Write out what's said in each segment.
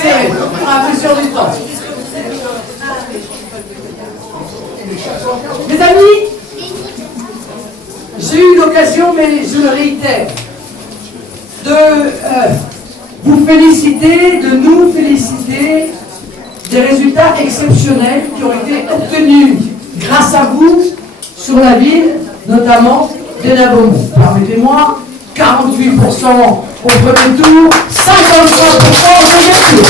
serré. Un peu sur du temps. Mes amis, j'ai eu l'occasion, mais je le réitère, de vous féliciter, de nous féliciter des résultats exceptionnels qui ont été obtenus grâce à vous sur la ville, notamment d'Hénin-Beaumont. Permettez-moi, 48% au premier tour, 53% au deuxième tour.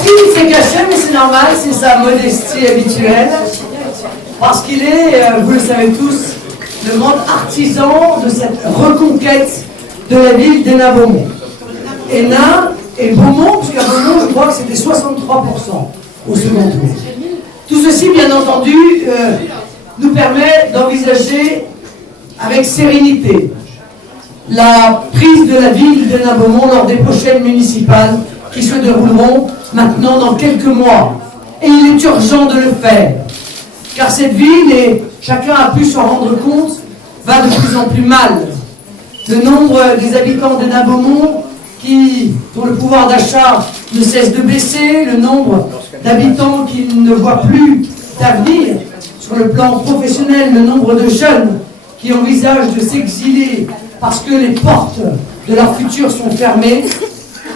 Steve s'est caché, mais c'est normal, c'est sa modestie habituelle, parce qu'il est, vous le savez tous, le grand artisan de cette reconquête de la ville d'Hénin-Beaumont. Hénin et Beaumont, puisqu'à Beaumont, je crois que c'était 63% au second tour. Tout ceci, bien entendu, nous permet d'envisager avec sérénité la prise de la ville d'Hénin-Beaumont lors des prochaines municipales qui se dérouleront maintenant dans quelques mois. Et il est urgent de le faire, car cette ville, et chacun a pu s'en rendre compte, va de plus en plus mal. Le nombre des habitants d'Hénin-Beaumont dont le pouvoir d'achat ne cesse de baisser, le nombre d'habitants qui ne voient plus d'avenir sur le plan professionnel, le nombre de jeunes qui envisagent de s'exiler parce que les portes de leur futur sont fermées,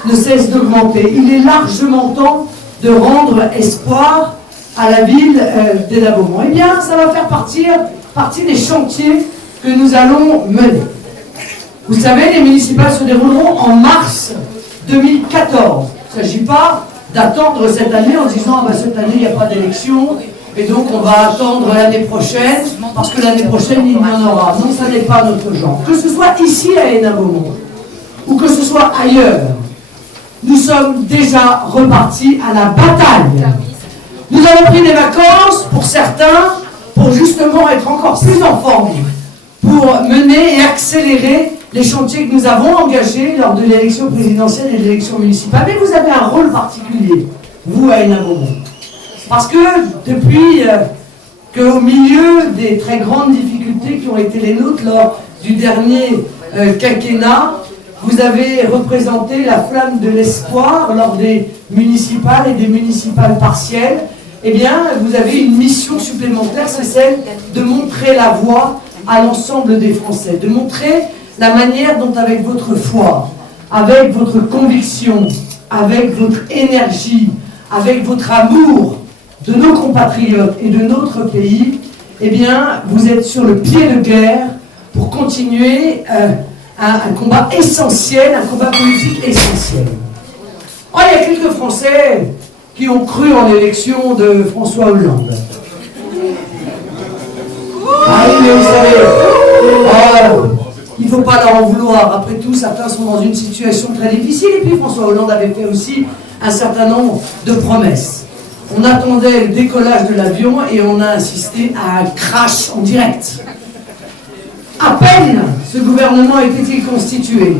ne cesse d'augmenter. Il est largement temps de rendre espoir à la ville d'Hénin-Beaumont. Eh bien, ça va faire partie des chantiers que nous allons mener. Vous savez, les municipales se dérouleront en mars 2014. Il ne s'agit pas d'attendre cette année en disant ah ben, cette année il n'y a pas d'élection et donc on va attendre l'année prochaine parce que l'année prochaine il y en aura. Non, ça n'est pas notre genre. Que ce soit ici à Hénin-Beaumont ou que ce soit ailleurs, nous sommes déjà repartis à la bataille. Nous avons pris des vacances pour certains pour justement être encore plus en forme, pour mener et accélérer les chantiers que nous avons engagés lors de l'élection présidentielle et de l'élection municipale. Mais vous avez un rôle particulier, vous à Hénin-Beaumont. Parce que depuis qu'au milieu des très grandes difficultés qui ont été les nôtres lors du dernier quinquennat, vous avez représenté la flamme de l'espoir lors des municipales et des municipales partielles, eh bien, vous avez une mission supplémentaire, c'est celle de montrer la voie à l'ensemble des Français, de montrer la manière dont, avec votre foi, avec votre conviction, avec votre énergie, avec votre amour de nos compatriotes et de notre pays, eh bien, vous êtes sur le pied de guerre pour continuer un combat essentiel, un combat politique essentiel. Oh, il y a quelques Français qui ont cru en l'élection de François Hollande. Ah oui, mais vous savez, il ne faut pas leur en vouloir. Après tout, certains sont dans une situation très difficile. Et puis François Hollande avait fait aussi un certain nombre de promesses. On attendait le décollage de l'avion et on a assisté à un crash en direct. À peine ce gouvernement était-il constitué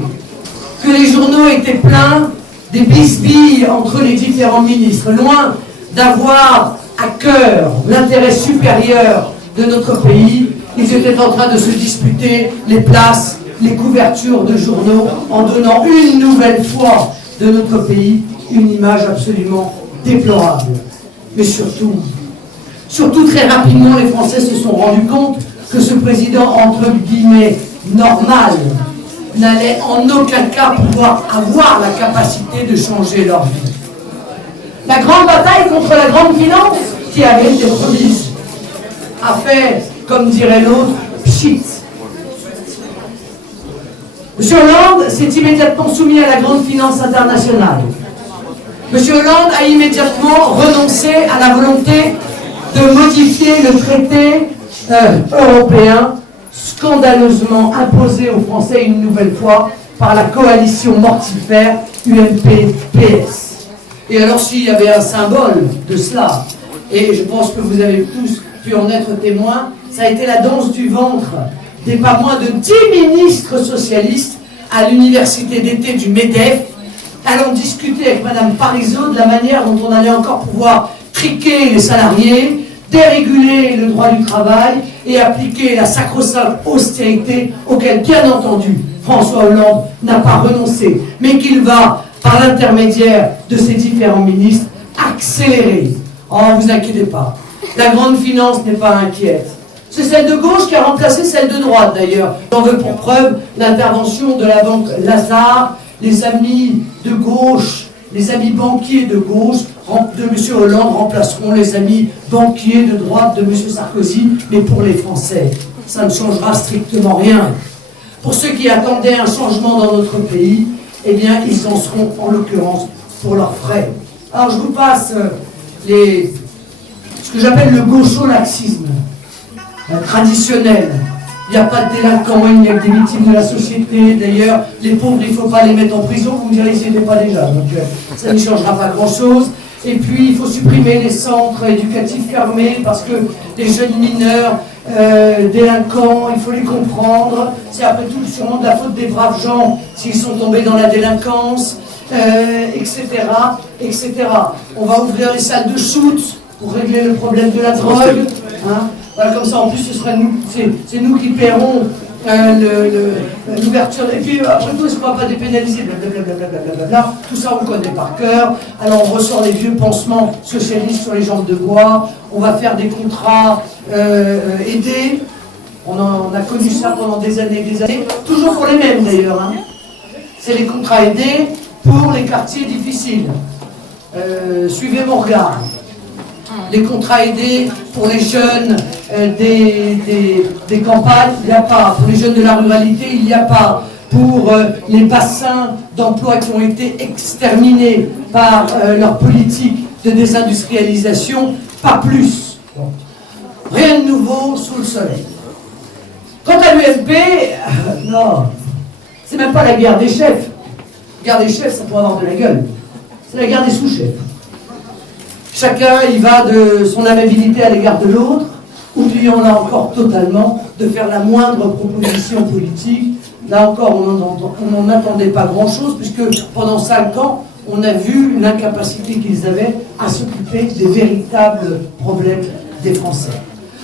que les journaux étaient pleins des bisbilles entre les différents ministres, loin d'avoir à cœur l'intérêt supérieur de notre pays. Ils étaient en train de se disputer les places, les couvertures de journaux, en donnant une nouvelle fois de notre pays une image absolument déplorable. Mais surtout très rapidement, les Français se sont rendus compte que ce président, entre guillemets, normal, n'allait en aucun cas pouvoir avoir la capacité de changer leur vie. La grande bataille contre la grande finance, qui avait été promise, a fait, comme dirait l'autre, pchit. M. Hollande s'est immédiatement soumis à la grande finance internationale. M. Hollande a immédiatement renoncé à la volonté de modifier le traité européen, scandaleusement imposé aux Français une nouvelle fois par la coalition mortifère UMP-PS. Et alors s'il y avait un symbole de cela, et je pense que vous avez tous pu en être témoins, ça a été la danse du ventre des pas moins de 10 ministres socialistes à l'université d'été du MEDEF, allant discuter avec Mme Parizeau de la manière dont on allait encore pouvoir triquer les salariés, déréguler le droit du travail et appliquer la sacro-sainte austérité auquel, bien entendu, François Hollande n'a pas renoncé, mais qu'il va, par l'intermédiaire de ses différents ministres, accélérer. Oh, vous inquiétez pas, la grande finance n'est pas inquiète. C'est celle de gauche qui a remplacé celle de droite, d'ailleurs. J'en veux pour preuve l'intervention de la banque Lazare, les amis de gauche, les amis banquiers de gauche de M. Hollande remplaceront les amis banquiers de droite de M. Sarkozy, mais pour les Français, ça ne changera strictement rien. Pour ceux qui attendaient un changement dans notre pays, eh bien, ils en seront en l'occurrence pour leurs frais. Alors, je vous passe ce que j'appelle le gaucho-laxisme traditionnel. Il n'y a pas de délinquants, il n'y a que des victimes de la société. D'ailleurs, les pauvres, il ne faut pas les mettre en prison. Vous me direz, ils n'y étaient pas déjà. Donc, ça ne changera pas grand-chose. Et puis, il faut supprimer les centres éducatifs fermés parce que les jeunes mineurs délinquants, il faut les comprendre. C'est après tout sûrement de la faute des braves gens s'ils sont tombés dans la délinquance, etc., etc. On va ouvrir les salles de shoot pour régler le problème de la drogue. Hein. Voilà, comme ça, en plus, ce sera nous, c'est nous qui paierons l'ouverture. Et puis, après tout, est-ce qu'on ne va pas dépénaliser, blablabla. Tout ça, on le connaît par cœur. Alors, on ressort les vieux pansements socialistes sur les jambes de bois. On va faire des contrats aidés. On a connu ça pendant des années, toujours pour les mêmes, d'ailleurs. Hein. C'est les contrats aidés pour les quartiers difficiles. Suivez mon regard. Les contrats aidés pour les jeunes des campagnes, il n'y a pas. Pour les jeunes de la ruralité, il n'y a pas. Pour les bassins d'emploi qui ont été exterminés par leur politique de désindustrialisation, pas plus. Rien de nouveau sous le soleil. Quant à l'UMP, non, c'est même pas la guerre des chefs. La guerre des chefs, ça pourrait avoir de la gueule. C'est la guerre des sous-chefs. Chacun y va de son amabilité à l'égard de l'autre, oubliant là encore totalement de faire la moindre proposition politique. Là encore, on n'en attendait pas grand-chose, puisque pendant 5 ans, on a vu l'incapacité qu'ils avaient à s'occuper des véritables problèmes des Français.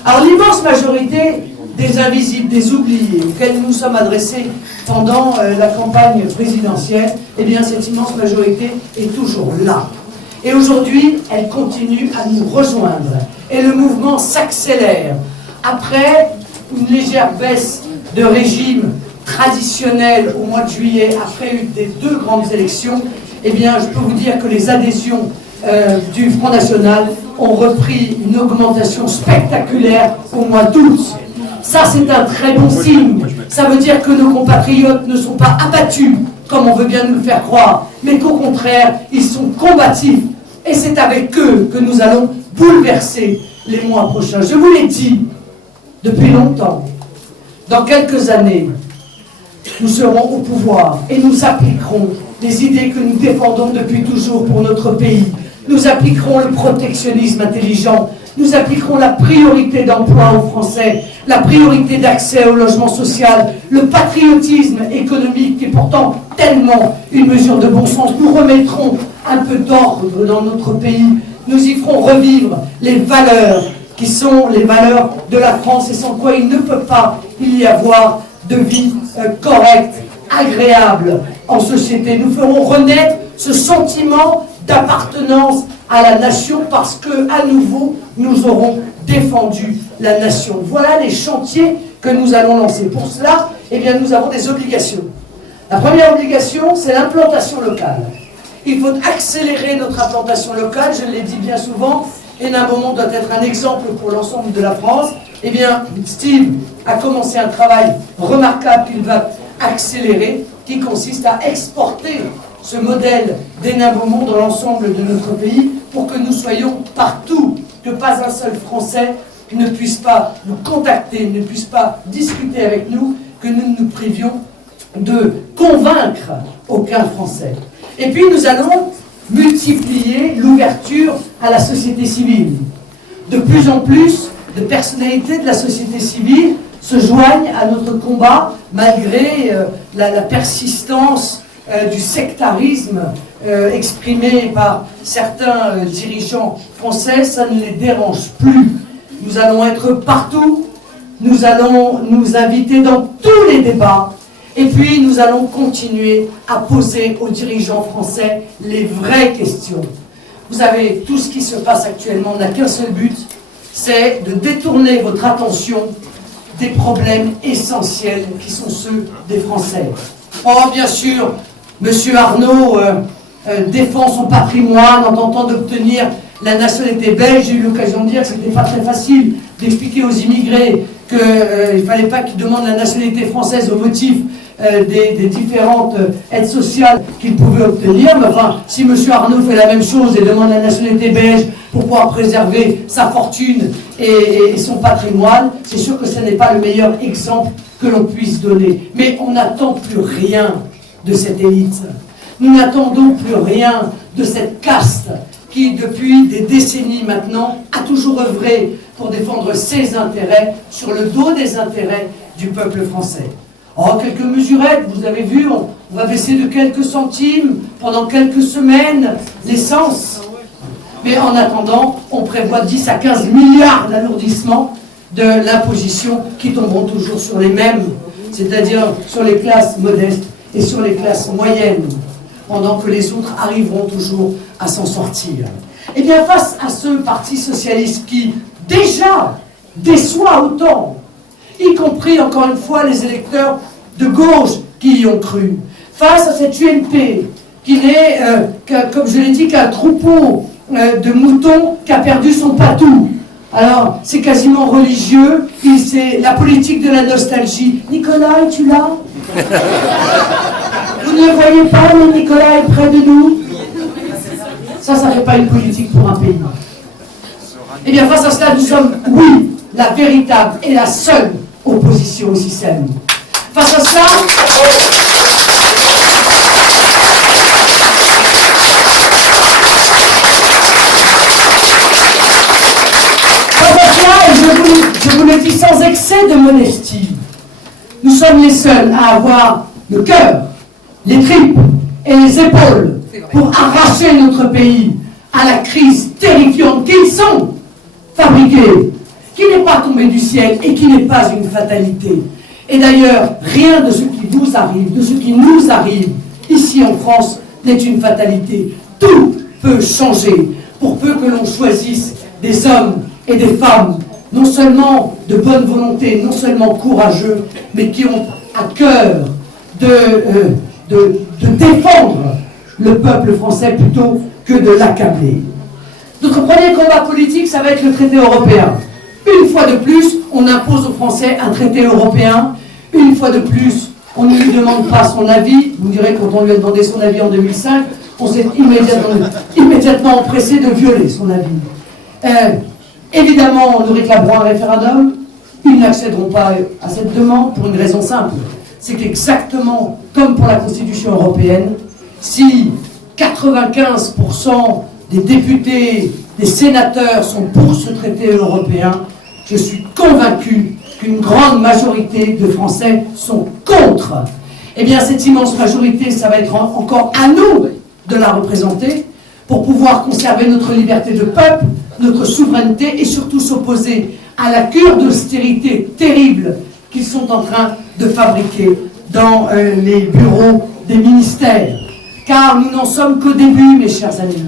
Alors l'immense majorité des invisibles, des oubliés, auxquels nous nous sommes adressés pendant la campagne présidentielle, eh bien cette immense majorité est toujours là. Et aujourd'hui, elle continue à nous rejoindre. Et le mouvement s'accélère. Après une légère baisse de régime traditionnel au mois de juillet, après une des 2 grandes élections, eh bien, je peux vous dire que les adhésions du Front National ont repris une augmentation spectaculaire au mois d'août. Ça, c'est un très bon signe. Ça veut dire que nos compatriotes ne sont pas abattus, comme on veut bien nous le faire croire, mais qu'au contraire, ils sont combatifs. Et c'est avec eux que nous allons bouleverser les mois prochains. Je vous l'ai dit depuis longtemps. Dans quelques années, nous serons au pouvoir et nous appliquerons les idées que nous défendons depuis toujours pour notre pays. Nous appliquerons le protectionnisme intelligent. Nous appliquerons la priorité d'emploi aux Français, la priorité d'accès au logement social, le patriotisme économique qui est pourtant tellement une mesure de bon sens. Nous remettrons un peu d'ordre dans notre pays. Nous y ferons revivre les valeurs qui sont les valeurs de la France et sans quoi il ne peut pas y avoir de vie correcte, agréable en société. Nous ferons renaître ce sentiment d'appartenance à la nation parce que, à nouveau, nous aurons défendu la nation. Voilà les chantiers que nous allons lancer. Pour cela, eh bien, nous avons des obligations. La première obligation, c'est l'implantation locale. Il faut accélérer notre implantation locale, je l'ai dit bien souvent, et Hénin-Beaumont doit être un exemple pour l'ensemble de la France. Eh bien, Steve a commencé un travail remarquable qu'il va accélérer, qui consiste à exporter ce modèle d'Hénin-Beaumont dans l'ensemble de notre pays pour que nous soyons partout, que pas un seul Français ne puisse pas nous contacter, ne puisse pas discuter avec nous, que nous ne nous privions de convaincre aucun Français. Et puis nous allons multiplier l'ouverture à la société civile. De plus en plus de personnalités de la société civile se joignent à notre combat malgré la persistance du sectarisme exprimé par certains dirigeants français. Ça ne les dérange plus. Nous allons être partout nous allons nous inviter dans tous les débats. Et puis, nous allons continuer à poser aux dirigeants français les vraies questions. Vous savez, tout ce qui se passe actuellement n'a qu'un seul but, c'est de détourner votre attention des problèmes essentiels qui sont ceux des Français. Oh, bien sûr, M. Arnaud défend son patrimoine en tentant d'obtenir la nationalité belge. J'ai eu l'occasion de dire que ce n'était pas très facile d'expliquer aux immigrés qu'il ne fallait pas qu'ils demandent la nationalité française au motif des différentes aides sociales qu'ils pouvaient obtenir. Mais enfin, si M. Arnaud fait la même chose et demande la nationalité belge pour pouvoir préserver sa fortune et son patrimoine, c'est sûr que ce n'est pas le meilleur exemple que l'on puisse donner. Mais on n'attend plus rien de cette élite. Nous n'attendons plus rien de cette caste qui, depuis des décennies maintenant, a toujours œuvré pour défendre ses intérêts sur le dos des intérêts du peuple français. Oh, quelques mesurettes, vous avez vu, on va baisser de quelques centimes pendant quelques semaines l'essence. Mais en attendant, on prévoit 10 à 15 milliards d'alourdissements de l'imposition qui tomberont toujours sur les mêmes, c'est-à-dire sur les classes modestes et sur les classes moyennes, pendant que les autres arriveront toujours à s'en sortir. Eh bien, face à ce parti socialiste qui, déjà, déçoit autant, y compris, encore une fois, les électeurs de gauche qui y ont cru, face à cette UMP qui n'est, comme je l'ai dit, qu'un troupeau de moutons qui a perdu son patou. Alors, c'est quasiment religieux, c'est la politique de la nostalgie. Nicolas, es-tu là? Vous ne voyez pas, mais Nicolas est près de nous. Ça ne fait pas une politique pour un pays. Eh bien, face à cela, nous sommes, oui, la véritable et la seule opposition au système. Face à cela, je vous le dis sans excès de modestie, nous sommes les seuls à avoir le cœur, les tripes et les épaules pour arracher notre pays à la crise terrifiante qu'ils sont fabriqués, qui n'est pas tombé du ciel et qui n'est pas une fatalité. Et d'ailleurs, rien de ce qui vous arrive, de ce qui nous arrive ici en France n'est une fatalité. Tout peut changer pour peu que l'on choisisse des hommes et des femmes, non seulement de bonne volonté, non seulement courageux, mais qui ont à cœur de défendre le peuple français plutôt que de l'accabler. Notre premier combat politique, ça va être le traité européen. Une fois de plus, on impose aux Français un traité européen. Une fois de plus, on ne lui demande pas son avis. Vous me direz, quand on lui a demandé son avis en 2005, on s'est immédiatement empressé de violer son avis. Évidemment, nous réclamerons un référendum. Ils n'accéderont pas à cette demande pour une raison simple. C'est qu'exactement comme pour la Constitution européenne, si 95% des députés, des sénateurs sont pour ce traité européen, je suis convaincu qu'une grande majorité de Français sont contre. Eh bien, cette immense majorité, ça va être encore à nous de la représenter pour pouvoir conserver notre liberté de peuple, notre souveraineté et surtout s'opposer à la cure d'austérité terrible qu'ils sont en train de fabriquer dans les bureaux des ministères. Car nous n'en sommes qu'au début, mes chers amis.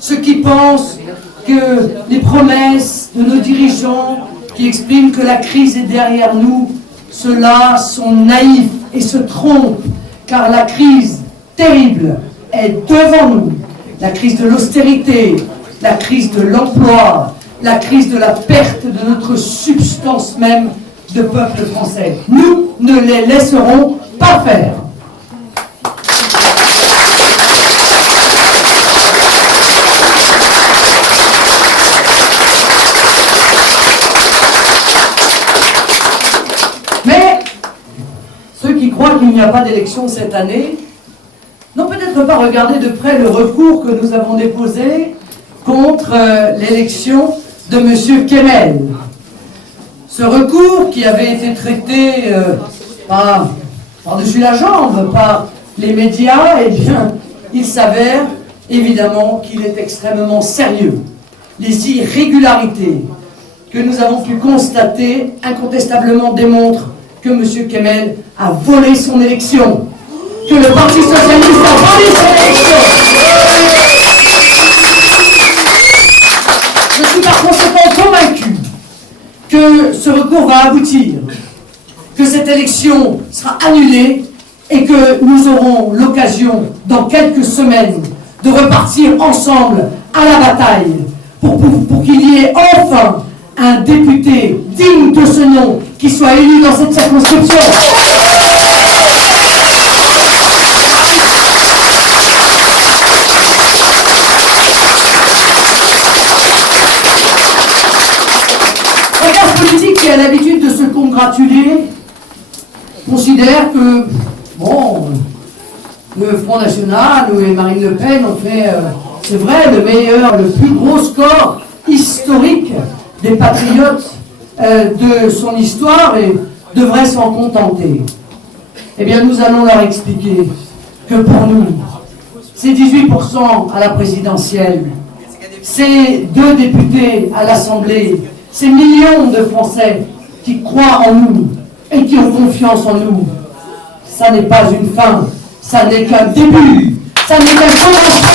Ceux qui pensent que les promesses de nos dirigeants qui expriment que la crise est derrière nous, ceux-là sont naïfs et se trompent, car la crise terrible est devant nous. La crise de l'austérité, la crise de l'emploi, la crise de la perte de notre substance même de peuple français. Nous ne les laisserons pas faire. Mais ceux qui croient qu'il n'y a pas d'élection cette année n'ont peut-être pas regardé de près le recours que nous avons déposé contre l'élection de M. Kemel. Ce recours qui avait été traité par-dessus la jambe par les médias, eh bien, il s'avère évidemment qu'il est extrêmement sérieux. Les irrégularités que nous avons pu constater incontestablement démontre que M. Kemel a volé son élection, que le Parti Socialiste a volé son élection. Je suis par conséquent convaincu que ce recours va aboutir, que cette élection sera annulée et que nous aurons l'occasion, dans quelques semaines, de repartir ensemble à la bataille pour qu'il y ait enfin un député digne de ce nom qui soit élu dans cette circonscription. La classe politique qui a l'habitude de se congratuler considère que, bon, le Front National et Marine Le Pen ont fait, c'est vrai, le plus gros score historique des patriotes de son histoire et devraient s'en contenter. Eh bien, nous allons leur expliquer que pour nous, c'est 18% à la présidentielle, c'est 2 députés à l'Assemblée, c'est millions de Français qui croient en nous et qui ont confiance en nous. Ça n'est pas une fin, ça n'est qu'un début, ça n'est qu'un commencement.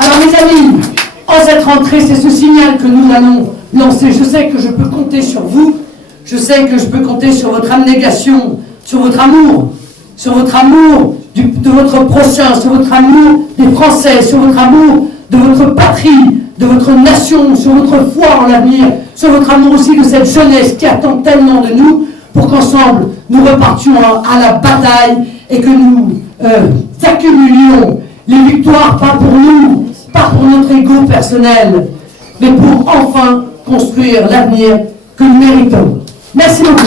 Alors mes amis, en cette rentrée, c'est ce signal que nous allons lancer. Je sais que je peux compter sur vous, je sais que je peux compter sur votre abnégation, sur votre amour de votre prochain, sur votre amour des Français, sur votre amour de votre patrie, de votre nation, sur votre foi en l'avenir, sur votre amour aussi de cette jeunesse qui attend tellement de nous pour qu'ensemble nous repartions à la bataille et que nous accumulions les victoires, pas pour nous, pas pour notre ego personnel, mais pour enfin construire l'avenir que nous méritons. Merci beaucoup.